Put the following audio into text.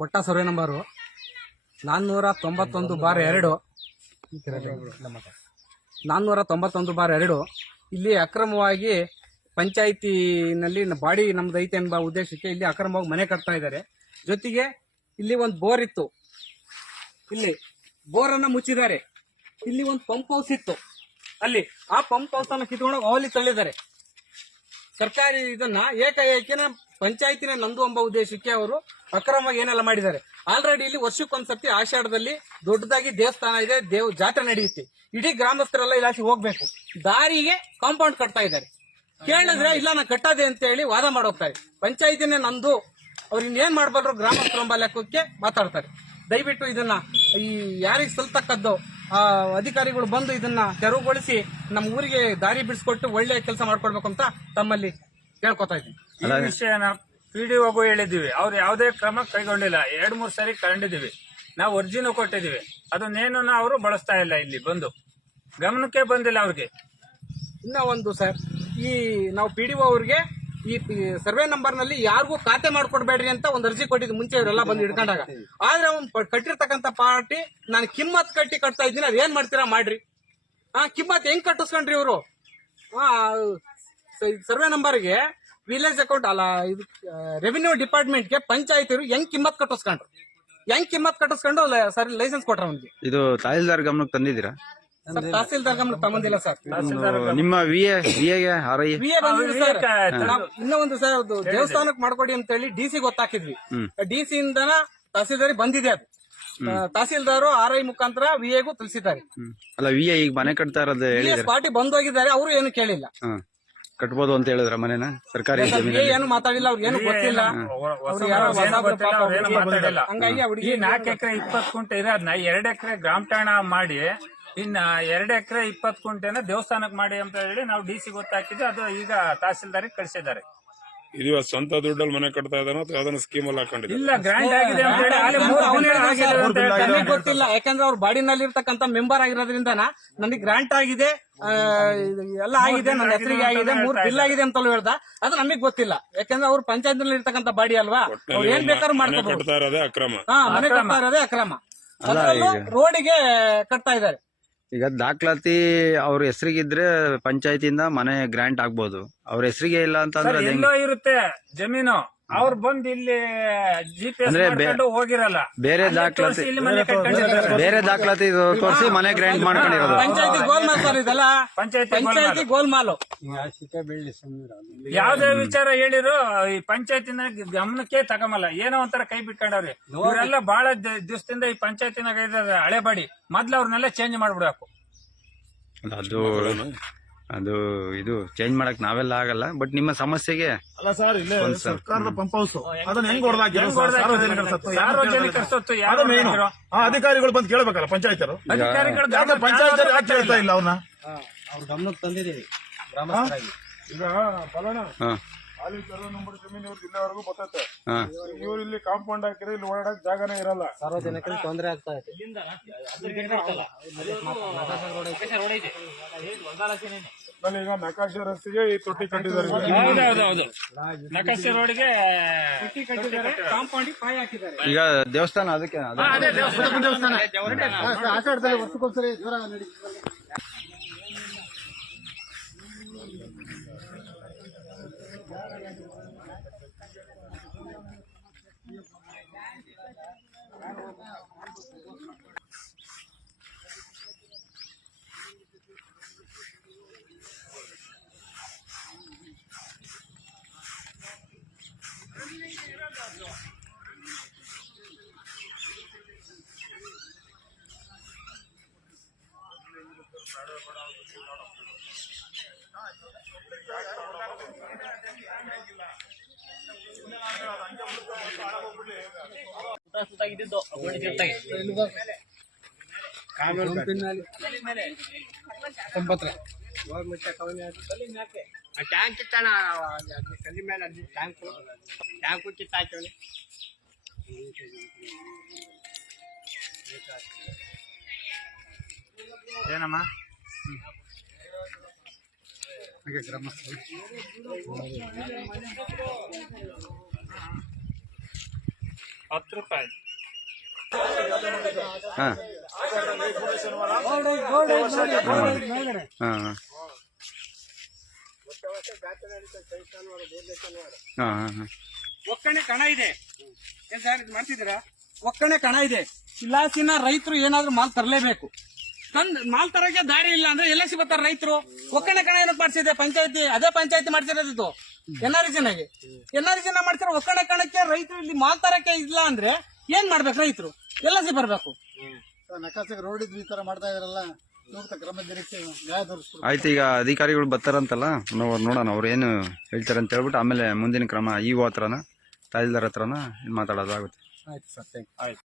ಕೊಟ್ಟ survey number 491/2 491/2 ಇಲ್ಲಿ ಅಕ್ರಮವಾಗಿ ಪಂಚಾಯಿತಿನಲ್ಲಿ ಬಾಡಿ ನಮ್ದು ಐತೆ ಎಂಬ ಉದ್ದೇಶಕ್ಕೆ ಇಲ್ಲಿ ಅಕ್ರಮವಾಗಿ ಮನೆ ಕಟ್ತಾ ಇದ್ದಾರೆ. ಜೊತೆಗೆ ಇಲ್ಲಿ ಒಂದು ಬೋರ್ ಇತ್ತು, ಇಲ್ಲಿ ಬೋರ್ ಅನ್ನ ಮುಚ್ಚಿದ್ದಾರೆ. ಇಲ್ಲಿ ಒಂದು ಪಂಪ್ ಹೌಸ್ ಇತ್ತು, ಅಲ್ಲಿ ಆ ಪಂಪ್ ಹೌಸ್ ಅನ್ನು ಕಿತ್ಕೊಂಡು ಅವಲಿ ತಳ್ಳಿದ್ದಾರೆ. ಸರ್ಕಾರಿ ಇದನ್ನ ಏಕಾಏಕಿನ ಪಂಚಾಯತಿನ ನಂದು ಎಂಬ ಉದ್ದೇಶಕ್ಕೆ ಅವರು ಅಕ್ರಮವಾಗಿ ಏನೆಲ್ಲ ಮಾಡಿದ್ದಾರೆ. ಆಲ್ರೆಡಿ ಇಲ್ಲಿ ವರ್ಷಕ್ಕೊಂದ್ಸತಿ ಆಷಾಢದಲ್ಲಿ ದೊಡ್ಡದಾಗಿ ದೇವಸ್ಥಾನ ಇದೆ, ಜಾತ್ರೆ ನಡೆಯುತ್ತೆ. ಇಡೀ ಗ್ರಾಮಸ್ಥರೆಲ್ಲ ಇಲಾಖೆ ಹೋಗ್ಬೇಕು, ದಾರಿಗೆ ಕಾಂಪೌಂಡ್ ಕಟ್ತಾ ಇದ್ದಾರೆ. ಕೇಳಿದ್ರೆ ಇಲ್ಲ ನಾ ಕಟ್ಟದೆ ಅಂತ ಹೇಳಿ ವಾದ ಮಾಡೋಗ್ತಾರೆ. ಪಂಚಾಯತಿನೇ ನಂದು, ಅವ್ರು ಇನ್ನೇನ್ ಮಾಡ್ಬಲ್ರು ಗ್ರಾಮಸ್ಥರ ಎಂಬ ಲೆಕ್ಕಕ್ಕೆ ಮಾತಾಡ್ತಾರೆ. ದಯವಿಟ್ಟು ಇದನ್ನ ಈ ಯಾರಿಗೆ ಸಲ್ತಕ್ಕದ್ದು ಅಧಿಕಾರಿಗಳು ಬಂದು ಇದನ್ನ ತೆರವುಗೊಳಿಸಿ ನಮ್ಮ ಊರಿಗೆ ದಾರಿ ಬಿಡಿಸ್ಕೊಟ್ಟು ಒಳ್ಳೆ ಕೆಲಸ ಮಾಡ್ಕೊಡ್ಬೇಕು ಅಂತ ತಮ್ಮಲ್ಲಿ ಕೇಳ್ಕೊತಾ ಇದ್ದೀನಿ. ಈ ವಿಷಯನ PDOಗೂ ಹೇಳಿದೀವಿ, ಅವ್ರು ಯಾವುದೇ ಕ್ರಮ ಕೈಗೊಂಡಿಲ್ಲ. 2-3 ಸಾರಿ ಕಂಡಿದೀವಿ, ನಾವು ಅರ್ಜಿನೂ ಕೊಟ್ಟಿದೀವಿ. ಅದನ್ನೇನು ಅವರು ಬಳಸ್ತಾ ಇಲ್ಲ, ಇಲ್ಲಿ ಬಂದು ಗಮನಕ್ಕೆ ಬಂದಿಲ್ಲ ಅವ್ರಿಗೆ. ಇನ್ನ ಒಂದು ಸರ್, ಈ ನಾವು PDO ಅವ್ರಿಗೆ ಈ ಸರ್ವೆ ನಂಬರ್ ನಲ್ಲಿ ಯಾರಿಗೂ ಖಾತೆ ಮಾಡ್ಕೊಡ್ಬೇಡ್ರಿ ಅಂತ ಒಂದು ಅರ್ಜಿ ಕೊಟ್ಟಿದ್ದು ಮುಂಚೆ ಇವರೆಲ್ಲ ಬಂದು ಹಿಡ್ಕೊಂಡಾಗ. ಆದ್ರೆ ಅವ್ನು ಕಟ್ಟಿರ್ತಕ್ಕಂಥ ಪಾರ್ಟಿ ನಾನು ಕಿಮ್ಮತ್ ಕಟ್ಟಿ ಕಟ್ತಾ ಇದ್ದೀನಿ, ಅದೇನ್ ಮಾಡ್ತೀರಾ ಮಾಡ್ರಿ. ಕಿಮ್ಮತ್ ಹೆಂಗ್ ಕಟ್ಟಿಸ್ಕೊಂಡ್ರಿ ಇವರು? ಸರ್ವೆ ನಂಬರ್ಗೆ ವಿಲೇಜ್ ಅಕೌಂಟ್ ಅಲ್ಲ, ಇದು ರೆವಿನ್ಯೂ ಡಿಪಾರ್ಟ್ಮೆಂಟ್ಗೆ ಪಂಚಾಯತಿರು ಹೆಂಗ್ ಕಿಮ್ಮತ್ ಕಟ್ಟಿಸ್ಕೊಂಡ್ರು, ಕಟ್ಟಿಸ್ಕೊಂಡು ಸರಿ ಲೈಸೆನ್ಸ್ ಕೊಟ್ರ ಅವ್ನಿಗೆ. ಇದು ತಹಸೀಲ್ದಾರ್ ಗಮನಕ್ಕೆ ತಂದಿದ್ದೀರಾ? ತಹಸೀಲ್ದಾರ್ ಗಮನಕ್ಕೆ ತಗೊಂಡಿಲ್ಲ ಸರ್. ನಿಮ್ಮ ವಿಎ ಬಂದಿದೆ ಸರ್. ಇನ್ನೂ ಒಂದು ಸರ್, ಅದು ದೇವಸ್ಥಾನಕ್ಕೆ ಮಾಡ್ಕೊಡಿ ಅಂತ ಹೇಳಿ DC ಗೊತ್ತಾಕಿದ್ವಿ. DC ಇಂದ ತಹಸೀಲ್ದಾರಿ ಬಂದಿದೆ. ಅದು ತಹಸೀಲ್ದಾರು RI ಮುಖಾಂತರ VAಗೂ ತಿಳಿಸಿದ್ದಾರೆ. ಅಲ್ಲ, ವಿಎ ಈಗ ಮನೆ ಕಟ್ತಾ ಇರೋದು ಹೇಳಿದ್ರೆ ಪಾರ್ಟಿ ಬಂದೋಗಿದ್ದಾರೆ, ಅವರು ಏನು ಕೇಳಿಲ್ಲ. ಕಟ್ಬೋದು ಅಂತ ಹೇಳಿದ್ರ ಮನೆನ? ಸರ್ಕಾರಿ ಏನು ಮಾತಾಡಿಲ್ಲ, ಅವ್ರಿಗೆ ಏನು ಗೊತ್ತಿಲ್ಲ. ಹಂಗಾಗಿ ಅವ್ರಿಗೆ 4 ಎಕರೆ 20 ಕುಂಟೆ ಇರೋದ್ನ 2 ಎಕರೆ ಗ್ರಾಮ ಠಾಣ ಮಾಡಿ, ಇನ್ನ 2 ಎಕರೆ 20 ಕುಂಟೆನ ದೇವಸ್ಥಾನಕ್ಕೆ ಮಾಡಿ ಅಂತ ಹೇಳಿ ನಾವು DC ಗೊತ್ತಾಕಿದ್ವಿ. ಅದು ಈಗ ತಹಸೀಲ್ದಾರಿಗೆ ಕಳಿಸಿದ್ದಾರೆ. ಇದು ಸ್ವಂತ ದುಡ್ಡಲ್ಲಿ ಮನೆ ಕಟ್ತಾ ಇದ್ದಾನೋ ಅಥವಾ ಯಾವ್ದಾನ ಸ್ಕೀಮ್ ಅಲ್ಲಿ ಹಾಕೊಂಡಿದ್ದಾರೆ? ಇಲ್ಲ, ಗ್ರಾಂಟ್ ಆಗಿದೆ ಅಂತ ಹೇಳಿ ಗೊತ್ತಿಲ್ಲ. ಯಾಕಂದ್ರೆ ಅವ್ರ ಬಾಡಿನಲ್ಲಿ ಇರ್ತಕ್ಕಂಥ ಮೆಂಬರ್ ಆಗಿರೋದ್ರಿಂದ ನನಗೆ ಗ್ರಾಂಟ್ ಆಗಿದೆ, ಎಲ್ಲ ಆಗಿದೆ, ನನ್ನ ಹೆಸರಿಗೆ ಆಗಿದೆ, 3 ಬಿಲ್ ಆಗಿದೆ ಅಂತ ಹೇಳ್ದ. ಅದು ನಮಗ್ ಗೊತ್ತಿಲ್ಲ. ಯಾಕಂದ್ರೆ ಅವ್ರು ಪಂಚಾಯತ್ ನಲ್ಲಿ ಇರ್ತಕ್ಕಂಥ ಬಾಡಿ ಅಲ್ವಾ, ಅವ್ರು ಏನ್ ಬೇಕಾದ್ರೂ ಮಾಡ್ಕೋಬಹುದು. ಕಟ್ತಾ ಇರೋದೇ ಅಕ್ರಮ. ಮನೆ ಕಟ್ತಾ ಇರೋದೇ ಅಕ್ರಮ. ರೋಡಿಗೆ ಕಟ್ತಾ ಇದ್ದಾರೆ. ಈಗ ದಾಖಲಾತಿ ಅವ್ರ ಹೆಸರಿಗಿದ್ರೆ ಪಂಚಾಯತಿಯಿಂದ ಮನೆ ಗ್ರಾಂಟ್ ಆಗ್ಬೋದು, ಅವ್ರ ಹೆಸರಿಗೆ ಇಲ್ಲ ಅಂತಂದ್ರೆ ಎಲ್ಲೋ ಇರುತ್ತೆ ಜಮೀನು. ಅವ್ರು ಬಂದು ಇಲ್ಲಿ GPS ಹೋಗಿರಲ್ಲ, ಬೇರೆ ದಾಖಲಾತಿ ತೋರಿಸಿ ಮನೆ ಗ್ರಾಂಟ್ ಮಾಡ್ಕೊಂಡಿರೋದು. ಪಂಚಾಯತಿ ಗೋಲ್ಮಾಲ್ ಸರ್ ಇದೆಲ್ಲ, ಪಂಚಾಯತಿ ಗೋಲ್ಮಾಲು. ಯಾವ್ದೇ ವಿಚಾರ ಹೇಳಿದ್ರು ಈ ಪಂಚಾಯತಿನ ಗಮನಕ್ಕೆ ತಗೊಂಬಲ್ಲ, ಏನೋ ಒಂಥರ ಕೈ ಬಿಟ್ಕೊಂಡವ್ರಿ. ಇವರೆಲ್ಲ ಬಹಳ ದಿವಸದಿಂದ ಈ ಪಂಚಾಯತಿನಾಗ ಇದ್ದಾರೆ ಹಳೆ ಬಾಡಿ, ಮೊದ್ಲು ಅವ್ರನ್ನೆಲ್ಲ ಚೇಂಜ್ ಮಾಡ್ಬಿಡ್ಬೇಕು. ಅದು ಇದು ಚೇಂಜ್ ಮಾಡಕ್ ನಾವೆಲ್ಲ ಆಗಲ್ಲ, ಬಟ್ ನಿಮ್ಮ ಸಮಸ್ಯೆಗೆ ಅಲ್ಲ ಸರ್, ಇಲ್ಲೇ ಸರ್ಕಾರದ ಪಂಪ್ ಹೌಸ್ ಅದನ್ನ ಹೆಂಗ್ ಹೊಡೆದಾಕಿರೋ ಸಾರ್ವಜನಿಕರ ಸತ್ತು, ಅದು ಮೇನು. ಅಧಿಕಾರಿಗಳು ಬಂದು ಕೇಳಬೇಕಲ್ಲ ಪಂಚಾಯತರು. ಪಂಚಾಯತ್ ಯಾಕೆ ಕೇಳ್ತಾ ಇಲ್ಲ ಅವ್ರನ್ನ? ಅವ್ರ ಗಮನಕ್ಕೆ ತಂದಿದ್ದೀವಿ ಈಗ ಬಲಣ ಅಲ್ಲಿ ಸರ್ವೆ ನಂಬರ್ ಜಮೀನು ಇವ್ರಿಗೆ ಇಲ್ಲಿವರೆಗೂ ಬರ್ತೈತೆ. ಇವ್ರು ಇಲ್ಲಿ ಕಾಂಪೌಂಡ್ ಹಾಕಿದ್ರೆ ಇಲ್ಲಿ ಓಡಾಡಕ್ ಜಾಗನೇ ಇರಲ್ಲ, ಸಾರ್ವಜನಿಕರಿಗೆ ತೊಂದರೆ ಆಗ್ತಾ ಇದೆ. ಈಗ ನಕಾಶೆ ರಸ್ತೆಗೆ ಈ ತೊಟ್ಟಿ ಕಟ್ಟಿದ್ದಾರೆ. ನಕಾಶೆ ರೋಡ್ಗೆ ಕಾಂಪೌಂಡ್ ಪಾಯ ಹಾಕಿದ್ದಾರೆ. ಈಗ ದೇವಸ್ಥಾನ ಅದಕ್ಕೆ ದೇವಸ್ಥಾನ ಆಷಾಢದಲ್ಲಿ ವರ್ಷಕ್ಕೊಂದ್ಸರಿ ಜೋರ ನಡೀತದೆ. ಟ್ಯಾಂಕ್ ಕಿತ್ತಾನ ಕಲ್ಲಿ ಮೇಲೆ ಟ್ಯಾಂಕ್ ಕಿತ್ತಾಕಿ ಏನಮ್ಮ ಗ್ರಾಮಸ್ಥರು ರೂಪಾಯಿ. ಹಾ ಹಾ ಹಾ ಹಾ ಒಕ್ಕಣೆ ಕಣ ಇದೆ. ಏನ್ ಸರ್ ಇದು ಮಾಡ್ತಿದ್ದೀರಾ? ಒಕ್ಕಣೆ ಕಣ ಇದೆ. ಇಲಾಸಿನ ರೈತರು ಏನಾದ್ರೂ ಮಾಲ್ ತರಲೇಬೇಕು. ಮಾಲ್ ತರಕ್ಕೆ ದಾರಿ ಇಲ್ಲ ಅಂದ್ರೆ ಎಲ್ಲ ಸಿಗುತ್ತಾರೆ ರೈತರು. ಒಕ್ಕಣೆ ಕಣ ಏನಕ್ಕೆ ಮಾಡಿಸಿದೆ ಪಂಚಾಯತಿ? ಅದೇ ಪಂಚಾಯತಿ ಮಾಡ್ಸಿರೋದು ಎನ್ಆರ್ಜಿನಾಗೆ. ಎನ್ಆರ್ಜಿನ ಮಾಡ್ತಿರೋ ಒಕ್ಕಣೆ ಕಣಕ್ಕೆ ರೈತರು ಇಲ್ಲಿ ಮಾಲ್ ತರಕ್ಕೆ ಇಲ್ಲ ಅಂದ್ರೆ ಏನ್ ಮಾಡ್ಬೇಕು ರೈತರು? ಎಲ್ಲ ಸಿ ಬರ್ಬೇಕು. ನಕಾಸಕ್ಕೆ ರೋಡ್ ಇದ್ರು ಈ ತರ ಮಾಡ್ತಾ ಇದಾರಲ್ಲ, ಸೂಕ್ತ ಕ್ರಮ ಜರುಗಿಸಿ ನ್ಯಾಯ ತೋರಿಸ್ಕೊಡ್ಬೇಕು. ಆಯ್ತು, ಈಗ ಅಧಿಕಾರಿಗಳು ಬರ್ತಾರಂತಲ್ಲ, ನಾವು ನೋಡೋಣ ಅವ್ರು ಏನು ಹೇಳ್ತಾರೆ ಅಂತ ಹೇಳ್ಬಿಟ್ಟು ಆಮೇಲೆ ಮುಂದಿನ ಕ್ರಮ ಇಒ ಹತ್ರನ ತಹಸೀಲ್ದಾರ್ ಹತ್ರನ ಮಾತಾಡೋದಾಗುತ್ತೆ. ಆಯ್ತು ಸರ್, ಥ್ಯಾಂಕ್ ಯು.